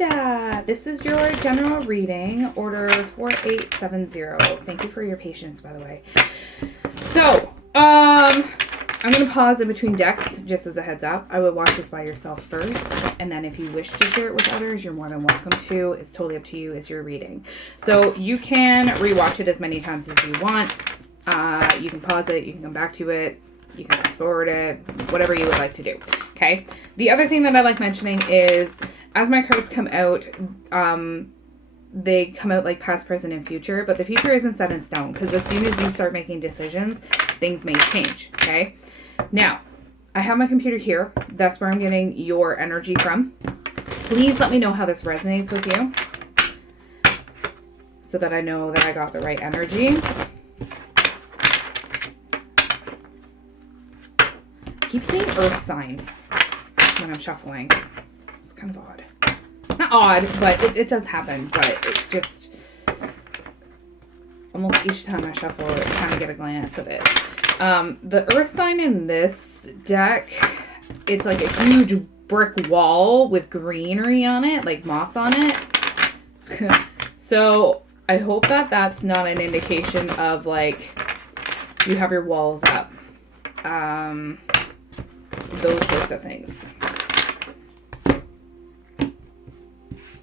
Amanda. This is your general reading, order 4870. Thank you for your patience, by the way. So, I'm going to pause in between decks, just as a heads up. I would watch this by yourself first, and then if you wish to share it with others, you're more than welcome to. It's totally up to you. It's your reading. So you can rewatch it as many times as you want. You can pause it. You can come back to it. You can fast forward it. Whatever you would like to do. Okay? The other thing that I like mentioning is, as my cards come out, they come out like past, present, and future, but the future isn't set in stone, because as soon as you start making decisions, things may change, okay? Now, I have my computer here. That's where I'm getting your energy from. Please let me know how this resonates with you so that I know that I got the right energy. I keep saying earth sign when I'm shuffling. It's kind of odd. Not odd, but it does happen, but it's just almost each time I shuffle, I kind of get a glance of it. The earth sign in this deck, it's like a huge brick wall with greenery on it, like moss on it. So I hope that that's not an indication of like you have your walls up. Those sorts of things.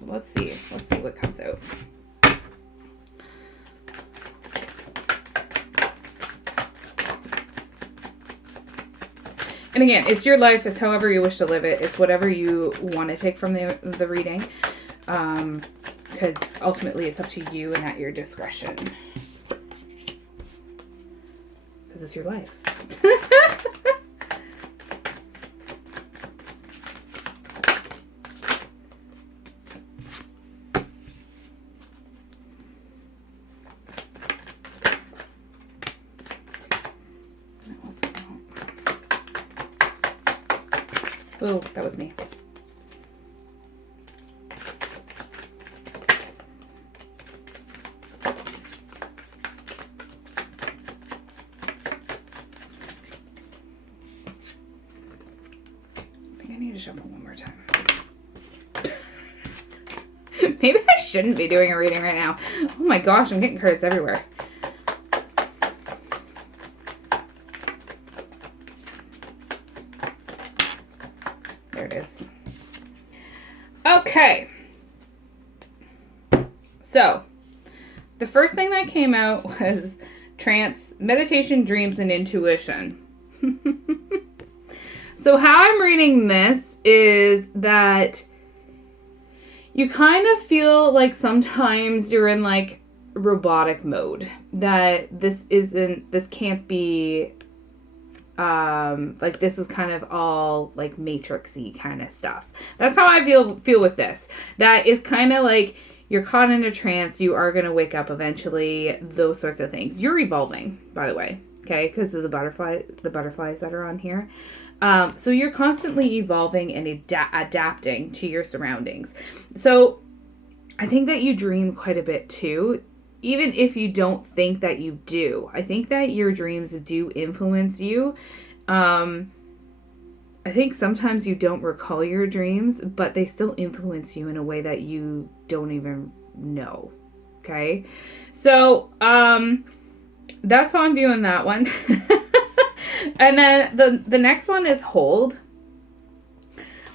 Let's see what comes out. And again, it's your life. It's however you wish to live it. It's whatever you want to take from the reading. Because ultimately it's up to you and at your discretion. Because it's your life. Oh, that was me. I think I need to shuffle one more time. Maybe I shouldn't be doing a reading right now. Oh my gosh, I'm getting cards everywhere. There it is. Okay. So, the first thing that came out was trance, meditation, dreams, and intuition. So how I'm reading this is that you kind of feel like sometimes you're in like robotic mode. That this can't be like this is kind of all like matrixy kind of stuff. That's how I feel with this. That is kind of like you're caught in a trance. You are going to wake up eventually. Those sorts of things. You're evolving, by the way. Okay, because of the butterflies that are on here. So you're constantly evolving and adapting to your surroundings. So I think that you dream quite a bit too. Even if you don't think that you do, I think that your dreams do influence you. I think sometimes you don't recall your dreams, but they still influence you in a way that you don't even know. Okay? So, that's how I'm viewing that one. And then the next one is hold.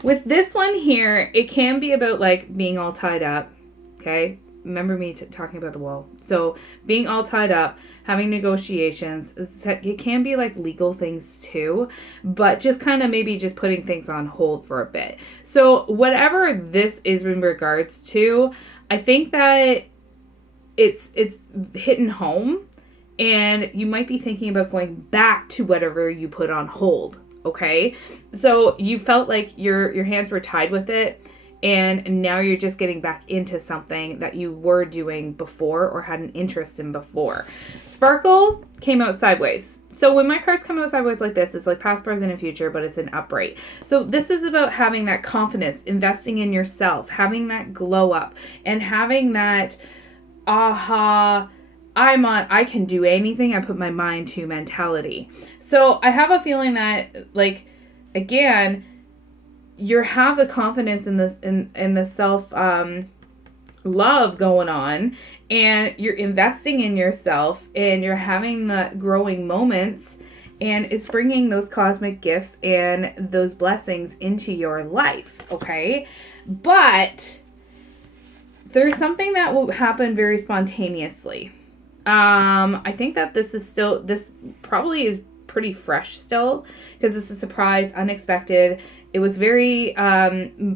With this one here, it can be about like being all tied up. Okay? Remember me talking about the wall. So being all tied up, having negotiations, it can be like legal things too, but just kind of maybe just putting things on hold for a bit. So whatever this is in regards to, I think that it's hitting home, and you might be thinking about going back to whatever you put on hold. Okay. So you felt like your hands were tied with it, and now you're just getting back into something that you were doing before or had an interest in before. Sparkle came out sideways. So when my cards come out sideways like this, it's like past, present, and future, but it's an upright. So this is about having that confidence, investing in yourself, having that glow up, and having that aha, I can do anything I put my mind to mentality. So I have a feeling that, like, again, you have the confidence in the self love going on, and you're investing in yourself, and you're having the growing moments, and it's bringing those cosmic gifts and those blessings into your life, okay? But there's something that will happen very spontaneously. I think that this probably is pretty fresh still, because it's a surprise, unexpected. It was very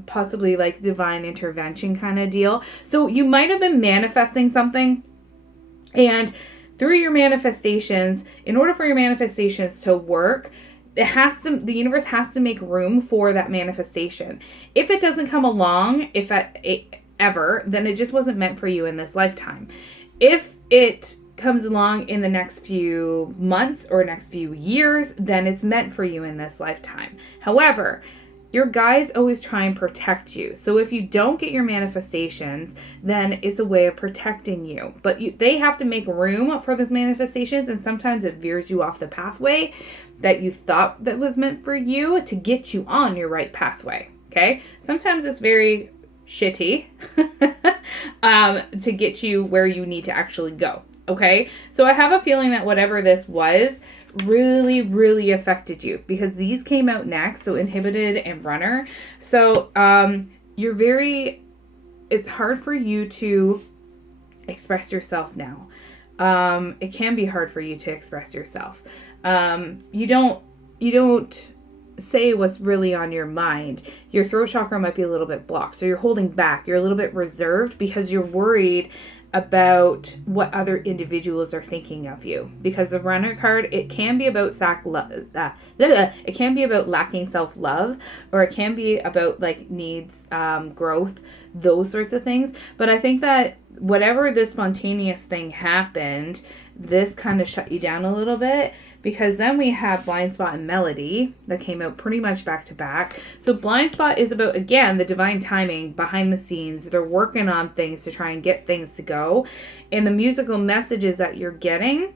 possibly like divine intervention kind of deal. So you might have been manifesting something, and through your manifestations, in order for your manifestations to work, the universe has to make room for that manifestation. If it doesn't come along, ever, then it just wasn't meant for you in this lifetime. If it comes along in the next few months or next few years, then it's meant for you in this lifetime. However, your guides always try and protect you. So if you don't get your manifestations, then it's a way of protecting you. But they have to make room for those manifestations, and sometimes it veers you off the pathway that you thought that was meant for you to get you on your right pathway. Okay? Sometimes it's very shitty to get you where you need to actually go. Okay? So I have a feeling that whatever this was really, really affected you, because these came out next. So inhibited and runner. So it's hard for you to express yourself now. It can be hard for you to express yourself. You don't say what's really on your mind. Your throat chakra might be a little bit blocked. So you're holding back. You're a little bit reserved because you're worried about what other individuals are thinking of you. Because the runner card, it can be about it can be about lacking self-love, or it can be about like needs, growth, those sorts of things. But I think that whatever this spontaneous thing happened, this kind of shut you down a little bit, because then we have Blind Spot and Melody that came out pretty much back to back. So Blind Spot is about, again, the divine timing behind the scenes. They're working on things to try and get things to go. And the musical messages that you're getting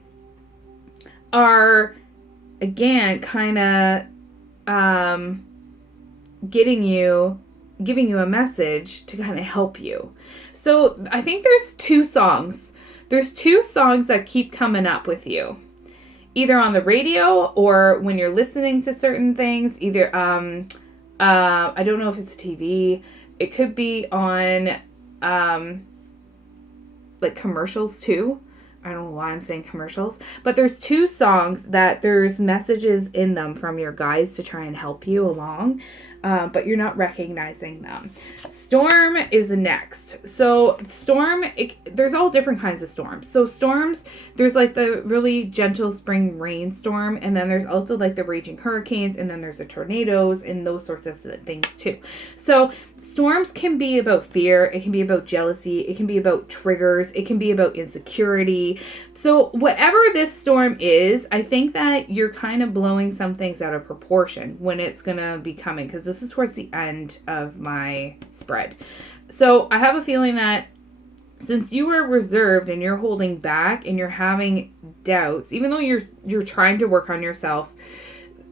are, again, kind of giving you a message to kind of help you. So I think there's two songs. There's two songs that keep coming up with you, either on the radio or when you're listening to certain things. Either I don't know if it's TV. It could be on like commercials too. I don't know why I'm saying commercials, but there's two songs that there's messages in them from your guides to try and help you along, but you're not recognizing them. Storm is next. So storm, there's all different kinds of storms. So storms, there's like the really gentle spring rainstorm, and then there's also like the raging hurricanes, and then there's the tornadoes and those sorts of things too. So storms can be about fear, it can be about jealousy, it can be about triggers, it can be about insecurity. So whatever this storm is, I think that you're kind of blowing some things out of proportion when it's going to be coming, because this is towards the end of my spread. So I have a feeling that since you are reserved and you're holding back and you're having doubts, even though you're trying to work on yourself,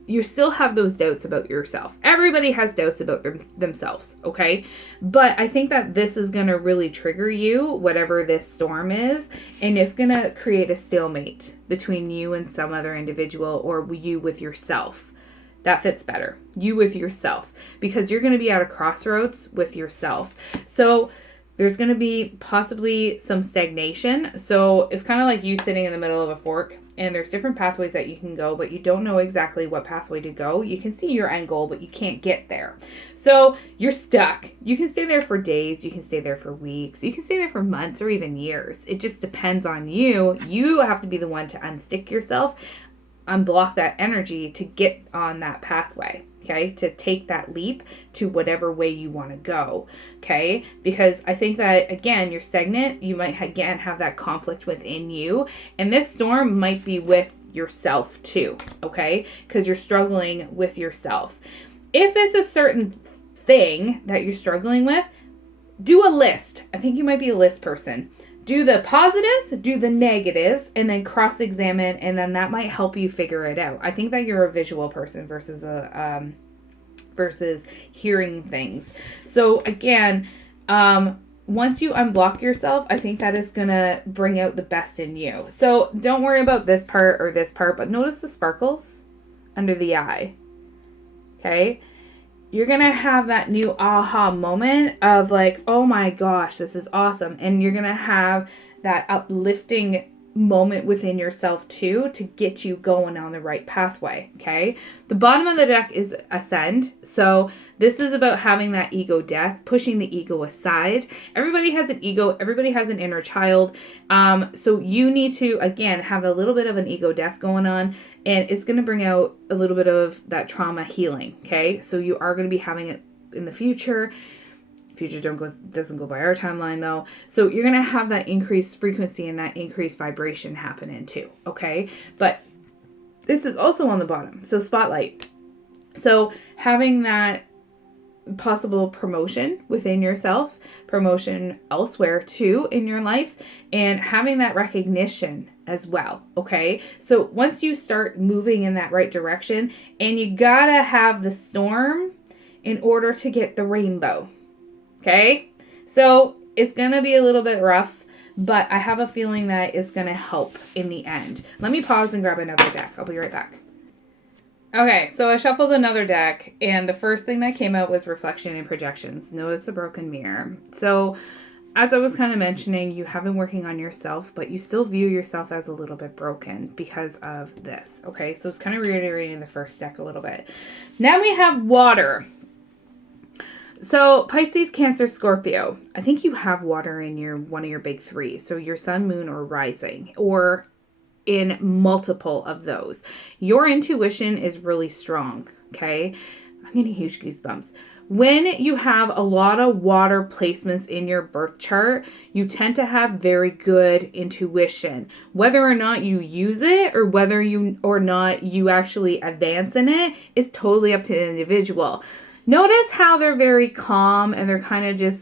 you still have those doubts about yourself. Everybody has doubts about themselves, okay? But I think that this is going to really trigger you, whatever this storm is, and it's going to create a stalemate between you and some other individual, or you with yourself. That fits better. You with yourself, because you're going to be at a crossroads with yourself. So there's going to be possibly some stagnation. So it's kind of like you sitting in the middle of a fork, and there's different pathways that you can go, but you don't know exactly what pathway to go. You can see your end goal, but you can't get there. So you're stuck. You can stay there for days. You can stay there for weeks. You can stay there for months or even years. It just depends on you. You have to be the one to unstick yourself, unblock that energy to get on that pathway. Okay, to take that leap to whatever way you want to go. Okay, because I think that, again, you're stagnant. You might, again, have that conflict within you. And this storm might be with yourself too. Okay, because you're struggling with yourself. If it's a certain thing that you're struggling with, do a list. I think you might be a list person. Do the positives, do the negatives, and then cross-examine, and then that might help you figure it out. I think that you're a visual person versus a versus hearing things. So again, once you unblock yourself, I think that is going to bring out the best in you. So don't worry about this part or this part, but notice the sparkles under the eye. Okay? You're going to have that new aha moment of like, oh my gosh, this is awesome. And you're going to have that uplifting moment within yourself too to get you going on the right pathway. Okay. The bottom of the deck is ascend. So this is about having that ego death, pushing the ego aside. Everybody has an ego. Everybody has an inner child. So you need to, again, have a little bit of an ego death going on, and it's going to bring out a little bit of that trauma healing. Okay. So you are going to be having it in the future. Future doesn't go by our timeline though. So you're going to have that increased frequency and that increased vibration happening too. Okay. But this is also on the bottom. So spotlight. So having that possible promotion within yourself, promotion elsewhere too in your life, and having that recognition as well. Okay. So once you start moving in that right direction, and you gotta have the storm in order to get the rainbow. Okay, so it's going to be a little bit rough, but I have a feeling that it's going to help in the end. Let me pause and grab another deck. I'll be right back. Okay, so I shuffled another deck, and the first thing that came out was reflection and projections. Notice the broken mirror. So as I was kind of mentioning, you have been working on yourself, but you still view yourself as a little bit broken because of this. Okay, so it's kind of reiterating the first deck a little bit. Now we have water. So Pisces, Cancer, Scorpio. I think you have water in one of your big three. So your sun, moon, or rising, or in multiple of those. Your intuition is really strong. Okay. I'm getting huge goosebumps. When you have a lot of water placements in your birth chart, you tend to have very good intuition. Whether or not you use it or whether or not you actually advance in it is totally up to the individual. Notice how they're very calm and they're kind of just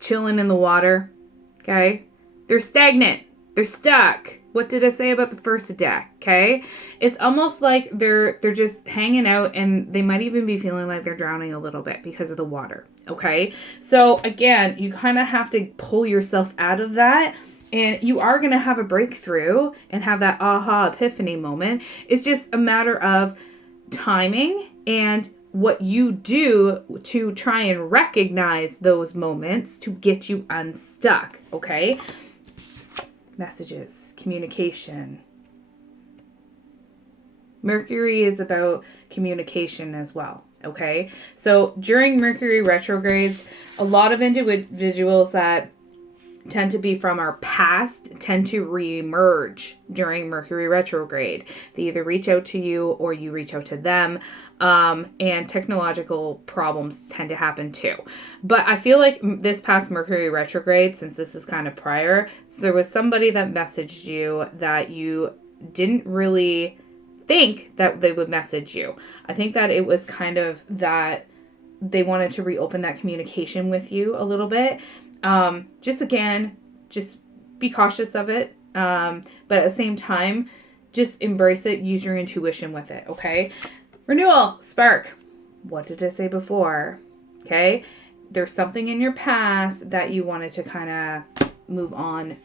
chilling in the water, okay? They're stagnant. They're stuck. What did I say about the first deck, okay? It's almost like they're just hanging out, and they might even be feeling like they're drowning a little bit because of the water, okay? So again, you kind of have to pull yourself out of that, and you are going to have a breakthrough and have that aha epiphany moment. It's just a matter of timing and what you do to try and recognize those moments to get you unstuck, okay? Messages, communication. Mercury is about communication as well, okay? So during Mercury retrogrades, a lot of individuals that tend to be from our past tend to re-emerge during Mercury retrograde. They either reach out to you or you reach out to them, and technological problems tend to happen too. But I feel like this past Mercury retrograde, since this is kind of prior, there was somebody that messaged you that you didn't really think that they would message you. I think that it was kind of that they wanted to reopen that communication with you a little bit. Just be cautious of it. But at the same time, just embrace it. Use your intuition with it. Okay. Renewal, spark. What did I say before? Okay. There's something in your past that you wanted to kind of move on,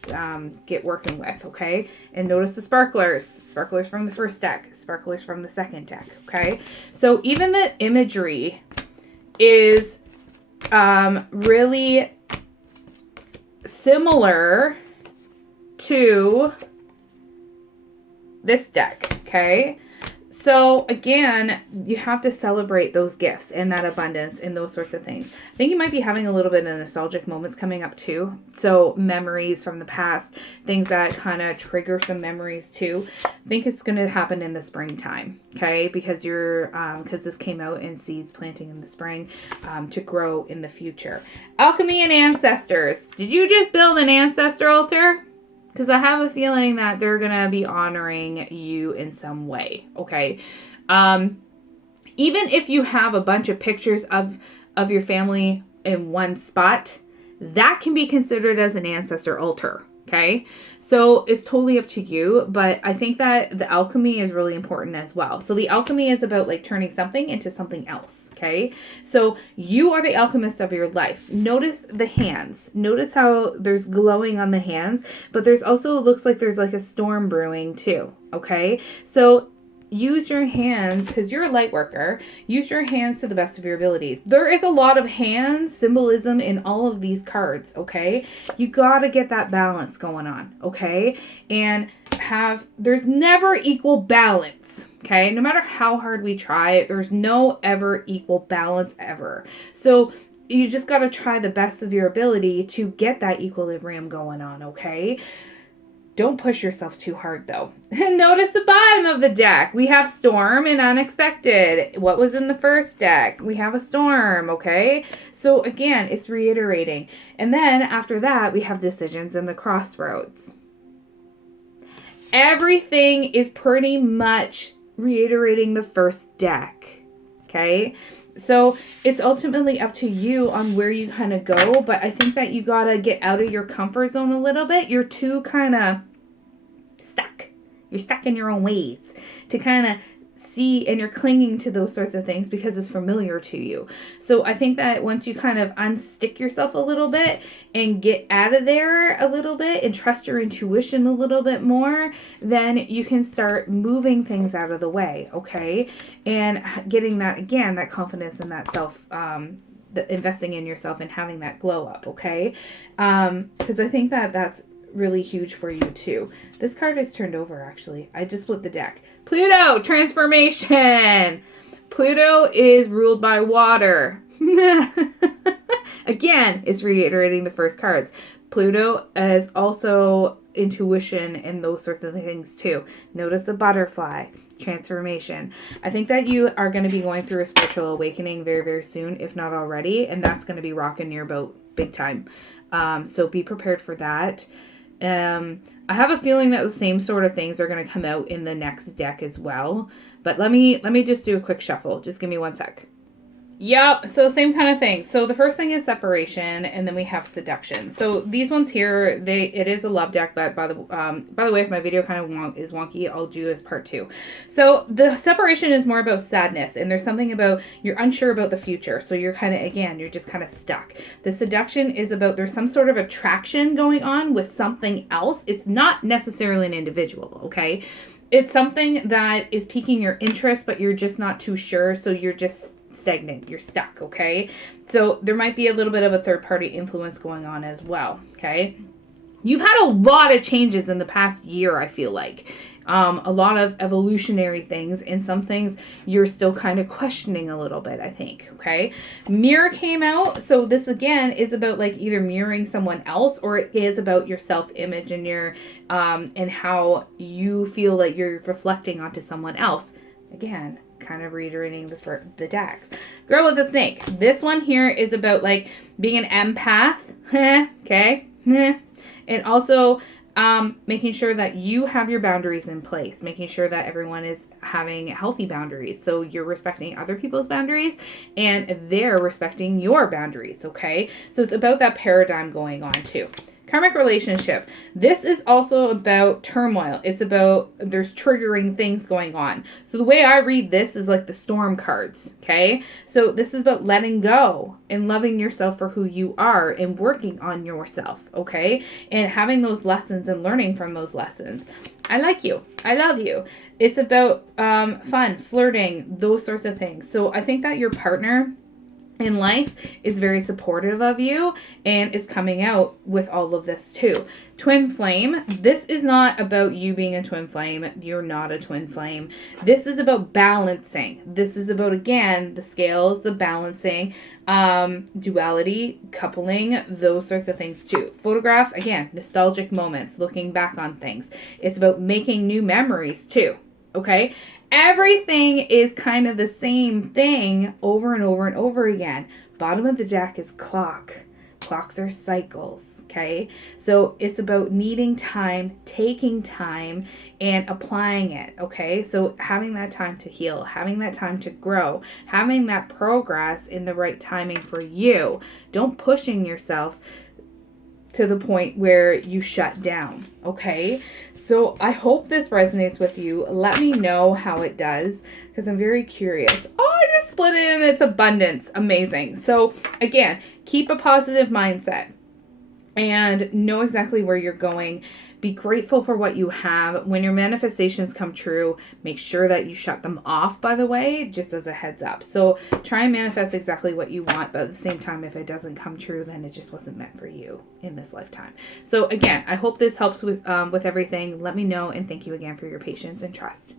get working with. Okay. And notice the sparklers from the first deck, sparklers from the second deck. Okay. So even the imagery is, really similar to this deck, okay? So again, you have to celebrate those gifts and that abundance and those sorts of things. I think you might be having a little bit of nostalgic moments coming up too. So memories from the past, things that kind of trigger some memories too. I think it's going to happen in the springtime, okay? Because because this came out in seeds planting in the spring, to grow in the future. Alchemy and ancestors. Did you just build an ancestor altar? Because I have a feeling that they're going to be honoring you in some way, okay? Even if you have a bunch of pictures of your family in one spot, that can be considered as an ancestor altar, okay? So it's totally up to you, but I think that the alchemy is really important as well. So the alchemy is about like turning something into something else, Okay, so you are the alchemist of your life. Notice the hands. Notice how there's glowing on the hands, but there's also, it looks like there's like a storm brewing too. Okay, so use your hands, because you're a light worker. Use your hands to the best of your ability. There is a lot of hand symbolism in all of these cards. Okay, you gotta get that balance going on. Okay, and there's never equal balance. Okay, no matter how hard we try, there's no ever equal balance ever. So you just got to try the best of your ability to get that equilibrium going on. Okay, don't push yourself too hard though. And notice the bottom of the deck. We have storm and unexpected. What was in the first deck? We have a storm. Okay, so again, it's reiterating. And then after that, we have decisions and the crossroads. Everything is pretty much reiterating the first deck. Okay, so it's ultimately up to you on where you kind of go, but I think that you gotta get out of your comfort zone a little bit. You're too kind of stuck. You're stuck in your own ways to kind of see, and you're clinging to those sorts of things because it's familiar to you. So I think that once you kind of unstick yourself a little bit and get out of there a little bit and trust your intuition a little bit more, then you can start moving things out of the way. Okay, and getting that, again, that confidence and that self investing in yourself and having that glow up. Okay, because I think that that's really huge for you too. This card is turned over, actually. I just flipped the deck. Pluto, transformation. Pluto is ruled by water. Again, it's reiterating the first cards. Pluto is also intuition and those sorts of things too. Notice the butterfly, transformation. I think that you are going to be going through a spiritual awakening very, very soon, if not already, and that's going to be rocking your boat big time. So be prepared for that. I have a feeling that the same sort of things are going to come out in the next deck as well. But let me just do a quick shuffle. Just give me one sec. Yep, so same kind of thing. So the first thing is separation, and then we have seduction. So these ones here, it is a love deck, but by the way, if my video kind of is wonky, I'll do as part 2. So the separation is more about sadness, and there's something about you're unsure about the future. So you're kind of, again, you're just kind of stuck. The seduction is about there's some sort of attraction going on with something else. It's not necessarily an individual, okay? It's something that is piquing your interest, but you're just not too sure, so you're just stagnant, you're stuck. Okay, so there might be a little bit of a third-party influence going on as well. Okay, you've had a lot of changes in the past year, I feel like. A lot of evolutionary things, and some things you're still kind of questioning a little bit, I think. Okay, mirror came out, so this again is about like either mirroring someone else, or it is about your self-image and your and how you feel like you're reflecting onto someone else. Again, kind of reiterating the decks. Girl with the snake. This one here is about like being an empath. Okay. And also making sure that you have your boundaries in place, making sure that everyone is having healthy boundaries. So you're respecting other people's boundaries and they're respecting your boundaries. Okay. So it's about that paradigm going on too. Karmic relationship. This is also about turmoil. It's about there's triggering things going on. So the way I read this is like the storm cards, okay? So this is about letting go and loving yourself for who you are and working on yourself, okay? And having those lessons and learning from those lessons. I like you. I love you. It's about fun, flirting, those sorts of things. So I think that your partner in life is very supportive of you and is coming out with all of this too. Twin flame. This is not about you being a twin flame. You're not a twin flame. This is about balancing. This is about, again, the scales, the balancing, duality, coupling, those sorts of things too. Photograph, again, nostalgic moments, looking back on things. It's about making new memories too. Okay, everything is kind of the same thing over and over and over again. Bottom of the deck is clock. Clocks are cycles, okay? So it's about needing time, taking time, and applying it, okay? So having that time to heal, having that time to grow, having that progress in the right timing for you. Don't pushing yourself to the point where you shut down, okay? So I hope this resonates with you. Let me know how it does, because I'm very curious. Oh, I to split it and it's abundance. Amazing. So again, keep a positive mindset and know exactly where you're going. Be grateful for what you have. When your manifestations come true, make sure that you shut them off, by the way, just as a heads up. So try and manifest exactly what you want, but at the same time, if it doesn't come true, then it just wasn't meant for you in this lifetime. So again, I hope this helps with everything. Let me know, and thank you again for your patience and trust.